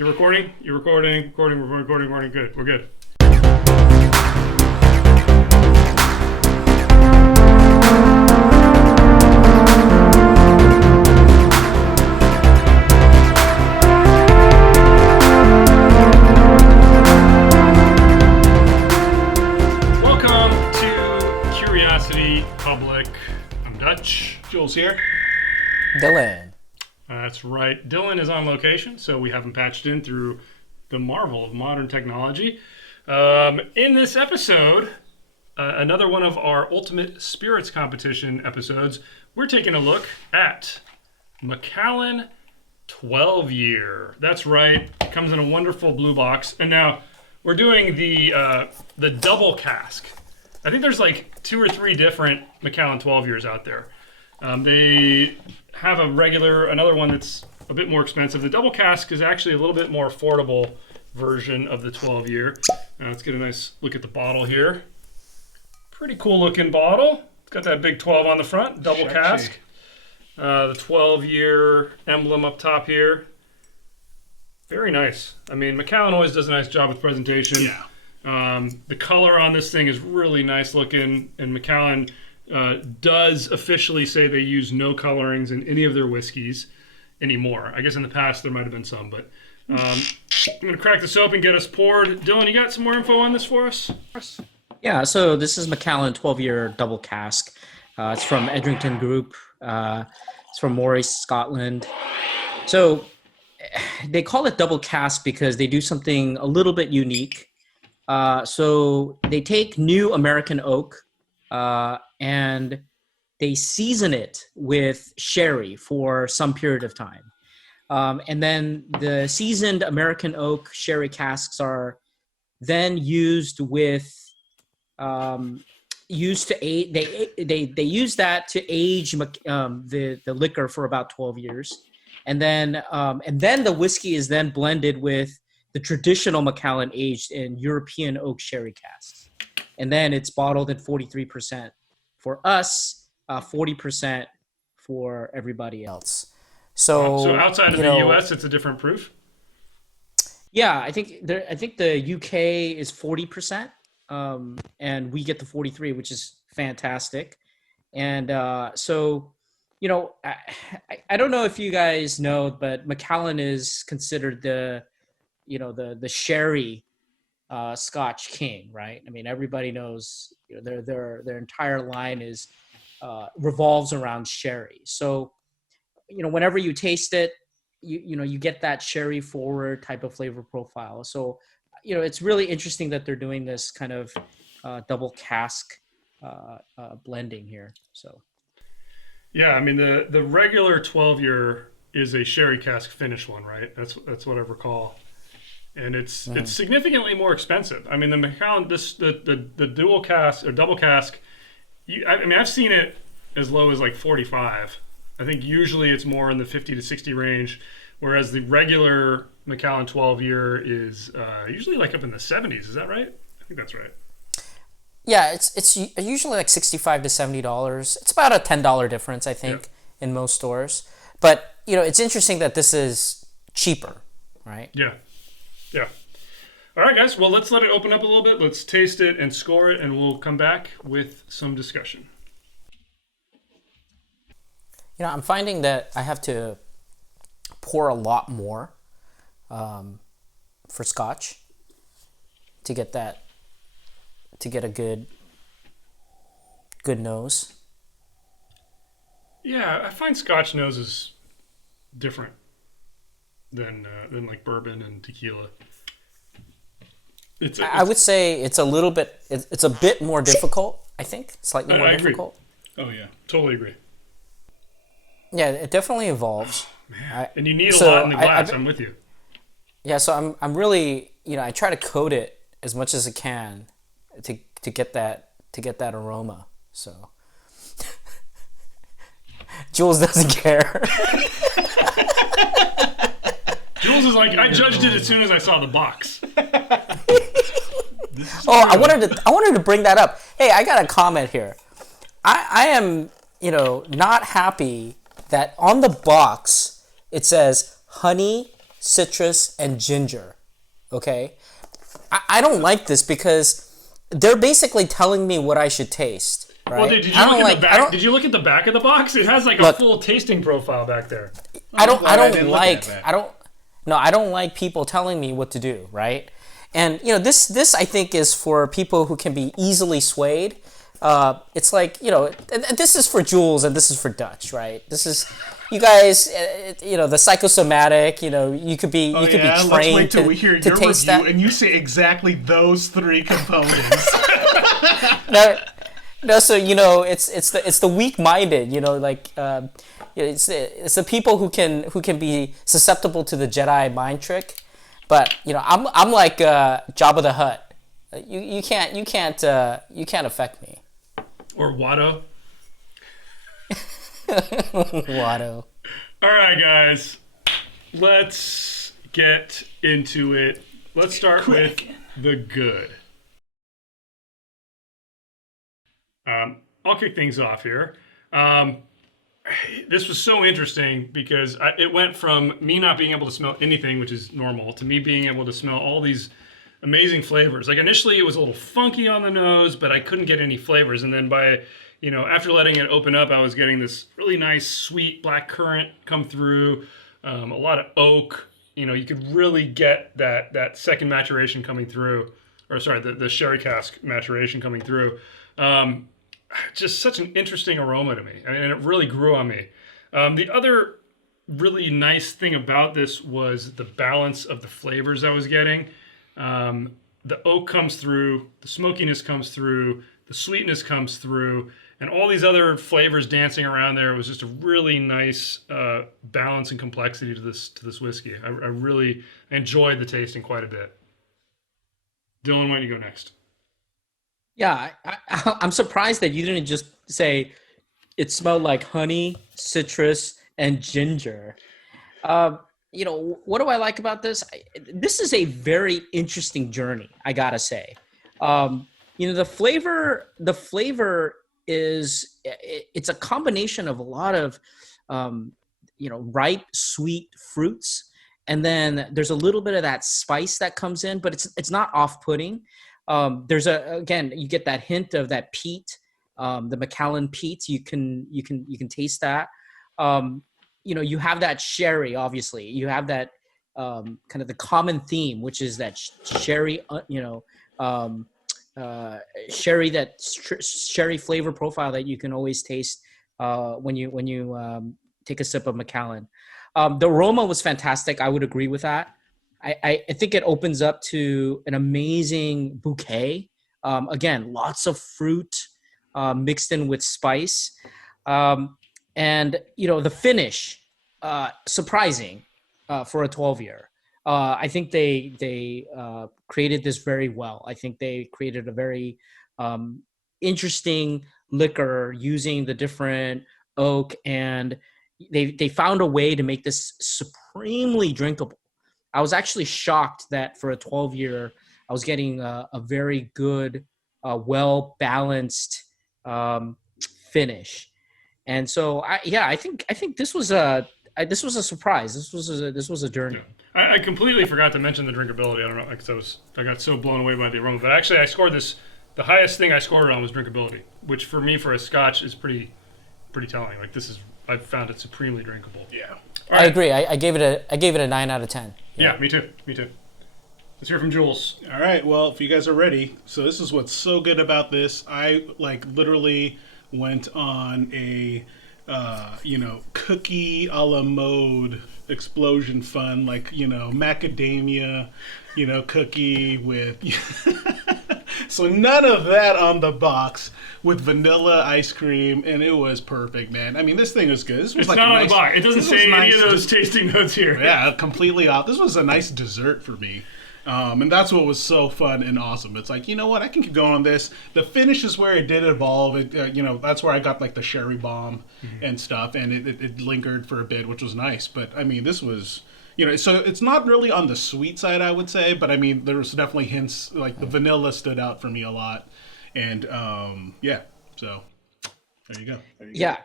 You're recording? You're recording. Good. We're good. Welcome to Curiosity Public. I'm Dutch. Jules here. Dylan. That's right. Dylan is on location, so we have him patched in through the marvel of modern technology. In this episode, another one of our Ultimate Spirits Competition episodes, we're taking a look at Macallan 12-year. That's right. It comes in a wonderful blue box. And now we're doing the Double Cask. I think there's like 2 or 3 different Macallan 12-years out there. They have another one that's a bit more expensive. The Double Cask is actually a little bit more affordable version of the 12-year. Let's get a nice look at the bottle here. Pretty cool looking bottle. It's got that big 12 on the front, Double Cask. The 12-year emblem up top here. Very nice. I mean, Macallan always does a nice job with presentation. Yeah. The color on this thing is really nice looking, and Macallan does officially say they use no colorings in any of their whiskeys anymore. I guess in the past there might have been some, but I'm going to crack this open, get us poured. Dylan, you got some more info on this for us? Yeah, so this is Macallan 12-year Double Cask. It's from Edrington Group. It's from Moray, Scotland. So they call it Double Cask because they do something a little bit unique. So they take new American oak, and they season it with sherry for some period of time. And then the seasoned American oak sherry casks are then used with, used to age, they use that to age the liquor for about 12 years. And then the whiskey is then blended with the traditional Macallan aged in European oak sherry casks. And then it's bottled at 43% for us, 40% for everybody else. So outside of the US, it's a different proof? Yeah, I think the UK is 40%, and we get the 43, which is fantastic. And so, I don't know if you guys know, but Macallan is considered the sherry Scotch king, right? I mean, everybody knows their entire line is revolves around sherry. So, whenever you taste it, you get that sherry forward type of flavor profile. So, it's really interesting that they're doing this kind of double cask blending here. So, yeah, I mean the regular 12-year is a sherry cask finish one, right? That's what I recall. And it's significantly more expensive. I mean, the Macallan, the dual cask or double cask, I've seen it as low as like 45. I think usually it's more in the 50 to 60 range, whereas the regular Macallan 12-year is usually like up in the 70s. Is that right? I think that's right. Yeah, it's usually like $65 to $70. It's about a $10 difference, I think, in most stores. But it's interesting that this is cheaper, right? Yeah. Yeah. All right, guys. Well, let's let it open up a little bit. Let's taste it and score it, and we'll come back with some discussion. I'm finding that I have to pour a lot more for Scotch to get a good nose. Yeah, I find Scotch noses different than like bourbon and tequila. I would say it's a bit more difficult, I think. Slightly more difficult. Oh yeah, totally agree. Yeah, it definitely evolves. Man. And you need a lot in the glass. I'm with you. Yeah, so I'm really, I try to coat it as much as I can to get that aroma. So Jules doesn't care. Jules is like, I judged it as soon as I saw the box. I wanted to bring that up. Hey, I got a comment here. I am, not happy that on the box it says honey citrus, and ginger. Okay, I don't like this because they're basically telling me what I should taste. Right? Well, did you I look don't at like. the I back? don't Did you look at the back of the box? It has like a look. full tasting profile back there. I don't. I glad I don't didn't look at like. that. I don't. No, I don't like people telling me what to do. Right? And this I think is for people who can be easily swayed. It's like and this is for Jules and this is for Dutch, right? This is you guys, the psychosomatic. You could be Oh, you could yeah? be Let's trained wait till we hear to your taste review that. and you say exactly those three components. No, no. So it's the weak-minded. It's the people who can be susceptible to the Jedi mind trick. But I'm like Jabba the Hutt. You can't affect me. Or Watto. Watto. All right, guys. Let's get into it. Let's start with the good. I'll kick things off here. This was so interesting because it went from me not being able to smell anything, which is normal, to me being able to smell all these amazing flavors. Like initially it was a little funky on the nose, but I couldn't get any flavors. And then after letting it open up, I was getting this really nice sweet black currant come through, a lot of oak. You could really get that second maturation coming through, or sorry, the sherry cask maturation coming through. Just such an interesting aroma to me. I mean, and it really grew on me. The other really nice thing about this was the balance of the flavors I was getting. The oak comes through, the smokiness comes through, the sweetness comes through, and all these other flavors dancing around there. It was just a really nice balance and complexity to this whiskey. I really enjoyed the tasting quite a bit. Dylan, why don't you go next? Yeah, I'm surprised that you didn't just say it smelled like honey, citrus, and ginger. What do I like about this? This is a very interesting journey, I gotta say. The flavor is it's a combination of a lot of ripe, sweet fruits, and then there's a little bit of that spice that comes in, but it's not off-putting. Again, you get that hint of that peat, the Macallan peat. You can taste that. You have that sherry. Obviously, you have that kind of the common theme, which is that sherry. Sherry, sherry flavor profile that you can always taste when you take a sip of Macallan. The aroma was fantastic. I would agree with that. I think it opens up to an amazing bouquet. Again, lots of fruit mixed in with spice. And the finish, surprising for a 12-year. I think they created this very well. I think they created a very interesting liquor using the different oak, and they found a way to make this supremely drinkable. I was actually shocked that for a 12-year, I was getting a very good, well-balanced finish. And so, I think this was a surprise. This was a journey. Yeah. I completely forgot to mention the drinkability. I don't know, because I got so blown away by the aroma. But actually, I scored this. The highest thing I scored on was drinkability, which for me, for a Scotch, is pretty telling. Like I've found it supremely drinkable. Yeah. I agree. I gave it a 9 out of 10. Yeah, me too. Let's hear from Jules. All right, well, if you guys are ready, so this is what's so good about this. I literally went on a cookie a la mode explosion fun, macadamia, cookie with so none of that on the box, with vanilla ice cream, and it was perfect, man. I mean, this thing was good. This was It's not on the box. It doesn't say any of those tasting notes here. Yeah, completely off. This was a nice dessert for me. And that's what was so fun and awesome. It's like, you know what, I can keep going on this. The finish is where it did evolve. That's where I got the sherry bomb and stuff, and it lingered for a bit, which was nice. But I mean, this was, so it's not really on the sweet side, I would say. But I mean, there was definitely hints, the vanilla stood out for me a lot, and so there you go. Yeah,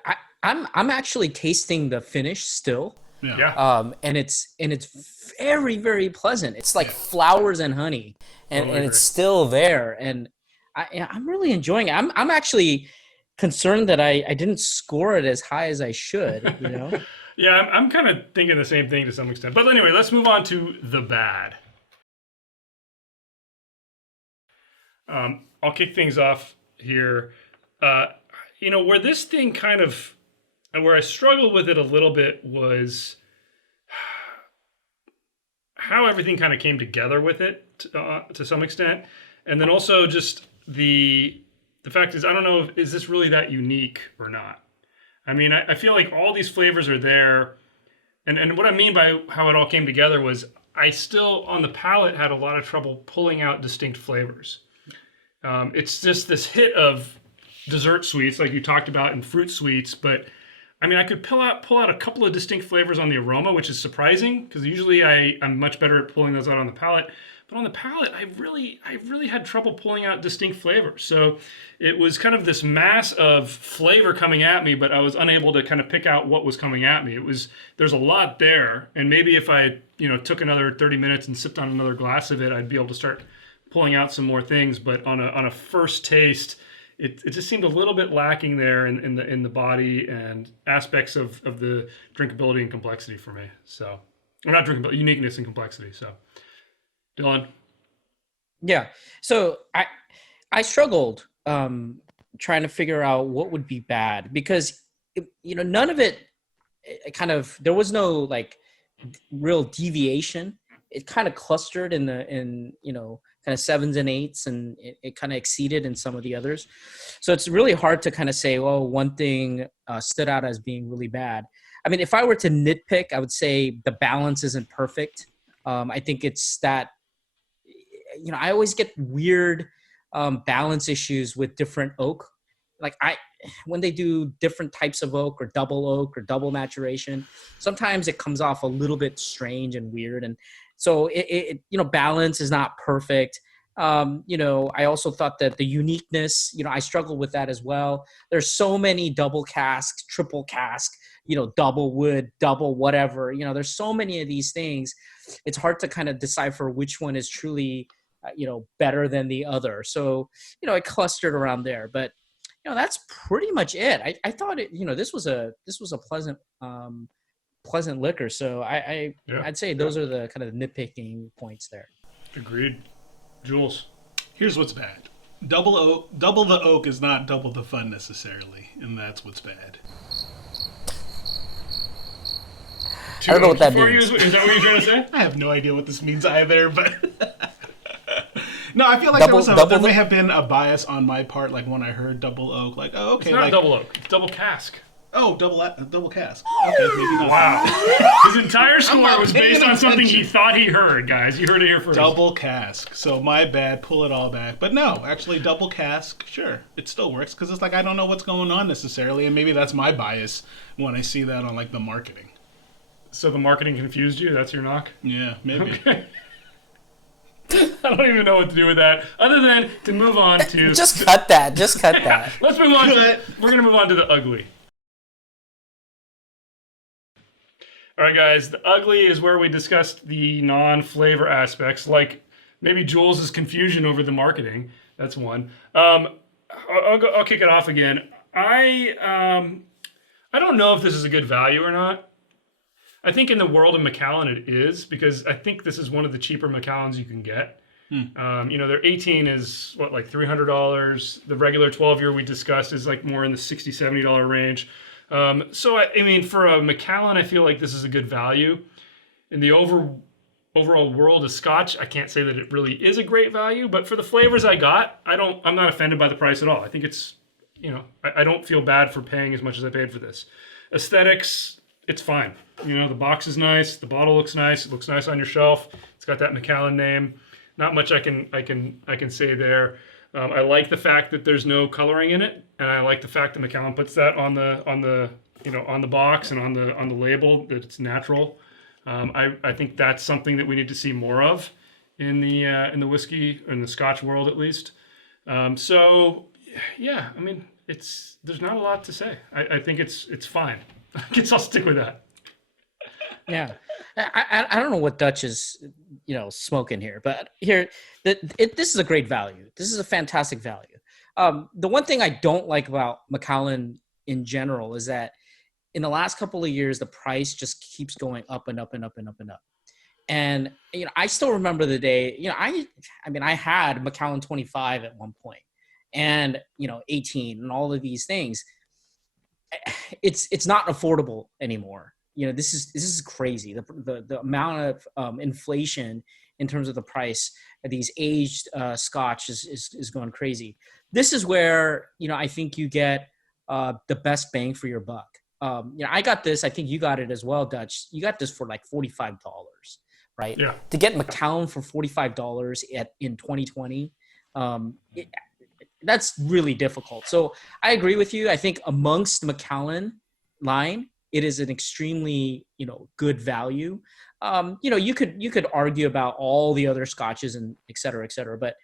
I'm actually tasting the finish still. Yeah. and it's very, very pleasant. It's like flowers and honey, and Totally it's agree. still there. And I'm really enjoying it. I'm actually concerned that I didn't score it as high as I should. You know. Yeah, I'm kind of thinking the same thing to some extent. But anyway, let's move on to the bad. I'll kick things off here. Where this thing kind of, where I struggled with it a little bit was how everything kind of came together with it to some extent, and then also just the fact is I don't know if is this really that unique or not. I mean, I feel like all these flavors are there, and what I mean by how it all came together was I still on the palate had a lot of trouble pulling out distinct flavors. It's just this hit of dessert sweets, like you talked about, and fruit sweets. But I mean, I could pull out a couple of distinct flavors on the aroma, which is surprising because usually I'm much better at pulling those out on the palate. But on the palate, I really had trouble pulling out distinct flavors. So it was kind of this mass of flavor coming at me, but I was unable to kind of pick out what was coming at me. There's a lot there, and maybe if I took another 30 minutes and sipped on another glass of it, I'd be able to start pulling out some more things. But on a first taste, it just seemed a little bit lacking there in the body and aspects of the drinkability and complexity for me. So, or not drinkability, uniqueness and complexity. So, Dylan. Yeah. So I struggled trying to figure out what would be bad because none of it kind of there was no like real deviation. It kind of clustered in kind of 7s and 8s, and it kind of exceeded in some of the others. So it's really hard to kind of say, well, one thing stood out as being really bad. I mean, if I were to nitpick, I would say the balance isn't perfect. I think it's that I always get weird balance issues with different oak. Like when they do different types of oak or double maturation, sometimes it comes off a little bit strange and weird. And so balance is not perfect. I also thought that the uniqueness, I struggle with that as well. There's so many double casks, triple cask, double wood, double whatever, there's so many of these things. It's hard to kind of decipher which one is truly, better than the other. So, it clustered around there, but that's pretty much it. I thought this was a pleasant liquor. So I'd say those are the kind of nitpicking points there. Agreed. Jules. Here's what's bad. Double the oak is not double the fun necessarily, and that's what's bad. I don't know what that means. Is that what you're trying to say? I have no idea what this means either, but no, I feel like there may have been a bias on my part, like when I heard double oak, like, oh, okay. It's not double oak, it's double cask. Oh, double cask. Okay, maybe not. Wow. His entire score was based on something he thought he heard, guys. You heard it here first. Double cask. So my bad, pull it all back. But no, actually double cask, sure, it still works because it's like I don't know what's going on necessarily, and maybe that's my bias when I see that on like the marketing. So the marketing confused you? That's your knock? Yeah, maybe. Okay. I don't even know what to do with that, other than to move on to... Just cut that. Let's move on to... We're going to move on to the ugly. All right, guys. The ugly is where we discussed the non-flavor aspects, like maybe Jules' confusion over the marketing. That's one. I'll kick it off again. I don't know if this is a good value or not. I think in the world of Macallan it is, because I think this is one of the cheaper Macallans you can get. Their 18 is like $300. The regular 12-year we discussed is like more in the $60, $70 range. So I mean, for a Macallan, I feel like this is a good value. In the overall world of Scotch, I can't say that it really is a great value, but for the flavors I got, I'm not offended by the price at all. I think it's, I don't feel bad for paying as much as I paid for this. Aesthetics, it's fine. The box is nice. The bottle looks nice. It looks nice on your shelf. It's got that Macallan name. Not much I can say there. I like the fact that there's no coloring in it, and I like the fact that Macallan puts that on the box and on the label that it's natural. I think that's something that we need to see more of in the whiskey, in the Scotch world at least. So yeah, I mean, there's not a lot to say. I think it's fine. I guess I'll stick with that. Yeah, I don't know what Dutch is, smoking here, but here this is a great value. This is a fantastic value. The one thing I don't like about Macallan in general is that in the last couple of years, the price just keeps going up and up and up and up and up. And I still remember the day. I had Macallan 25 at one point, and 18, and all of these things. It's not affordable anymore. This is crazy. The amount of inflation in terms of the price of these aged Scotch is going crazy. This is where I think you get the best bang for your buck. I got this. I think you got it as well, Dutch. You got this for like $45, right? Yeah. To get Macallan for $45 in 2020, that's really difficult. So I agree with you. I think amongst the Macallan line, it is an extremely good value. You could argue about all the other scotches and et cetera, but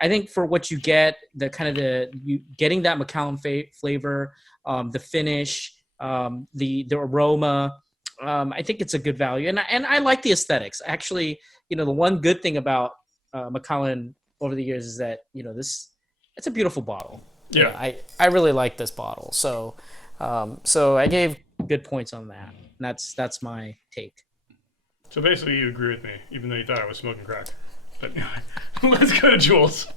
I think for what you get, getting that Macallan flavor, the finish, the aroma, I think it's a good value, and I like the aesthetics. Actually, the one good thing about Macallan over the years is that it's a beautiful bottle. Yeah, I really like this bottle. So I gave good points on that. And that's my take. So basically, you agree with me, even though you thought I was smoking crack. But let's go to Jules.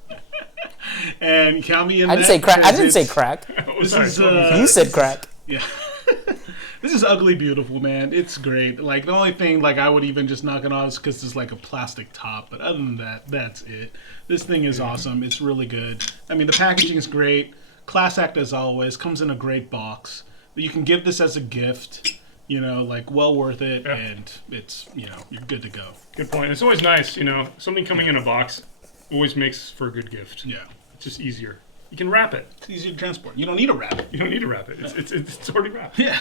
And count me in. I didn't say crack. I didn't say crack. Oh, sorry. You said crack. Yeah. This is ugly beautiful, man. It's great. Like, the only thing, like, I would even just knock it off is because it's like a plastic top. But other than that, that's it. This thing is awesome. It's really good. I mean, the packaging is great. Class act as always. Comes in a great box. You can give this as a gift. Like, well worth it. Yeah. And it's, you're good to go. Good point. It's always nice, something coming in a box always makes for a good gift. Yeah. It's just easier. You can wrap it. It's easy to transport. You don't need to wrap it. You don't need to wrap it. It's already wrapped. Yeah.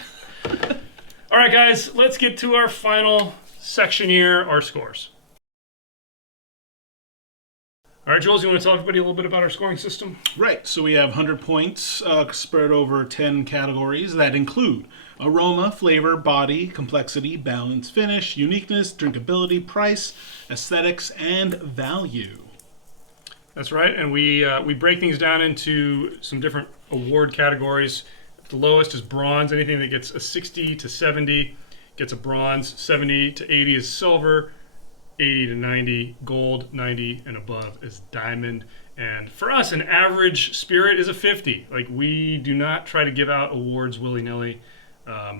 All right, guys, let's get to our final section here, our scores. All right, Jules, you want to tell everybody a little bit about our scoring system? Right. So we have 100 points spread over 10 categories that include aroma, flavor, body, complexity, balance, finish, uniqueness, drinkability, price, aesthetics, and value. That's right, and we break things down into some different award categories. The lowest is bronze. Anything that gets a 60 to 70 gets a bronze. 70 to 80 is silver. 80 to 90 gold. 90 and above is diamond. And for us, an average spirit is a 50. Like, we do not try to give out awards willy-nilly.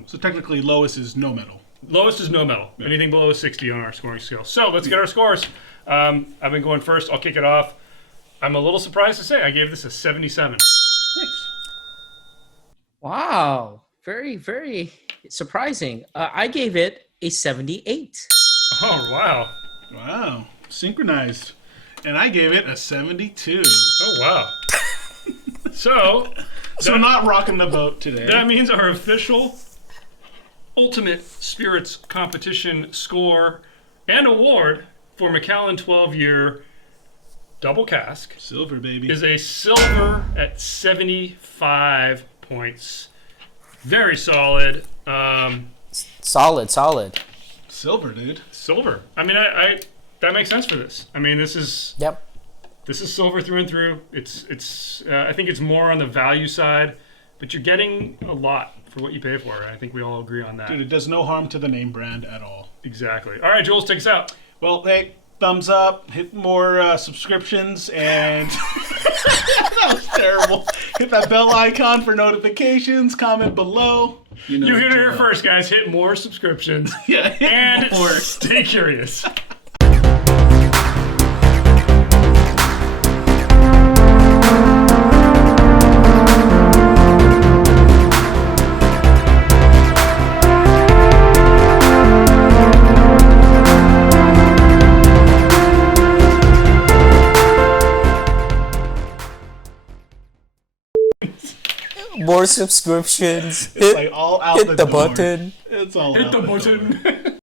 So technically, lowest is no medal. Lowest is no medal. Yeah. Anything below is 60 on our scoring scale. So let's get our scores. I've been going first. I'll kick it off. I'm a little surprised to say I gave this a 77. Thanks. Wow. Very, very surprising. I gave it a 78. Oh, wow. Wow. Synchronized. And I gave it a 72. Oh, wow. So not rocking the boat today. That means our official Ultimate Spirits Competition score and award for Macallan 12-year Double Cask Silver, baby. is a silver at 75 points. Very solid. Solid. Silver, dude. Silver. I mean, I that makes sense for this. I mean, this is silver through and through. It's I think it's more on the value side, but you're getting a lot for what you pay for. I think we all agree on that. Dude, it does no harm to the name brand at all. Exactly. All right, Jules, take us out. Well, hey, thumbs up, hit more subscriptions, and that was terrible. Hit that bell icon for notifications, comment below. You heard it here first, guys. Hit more subscriptions. Yeah, and more. Stay curious. More subscriptions. It's like all out hit the the door. button. It's all Hit out the the button. door.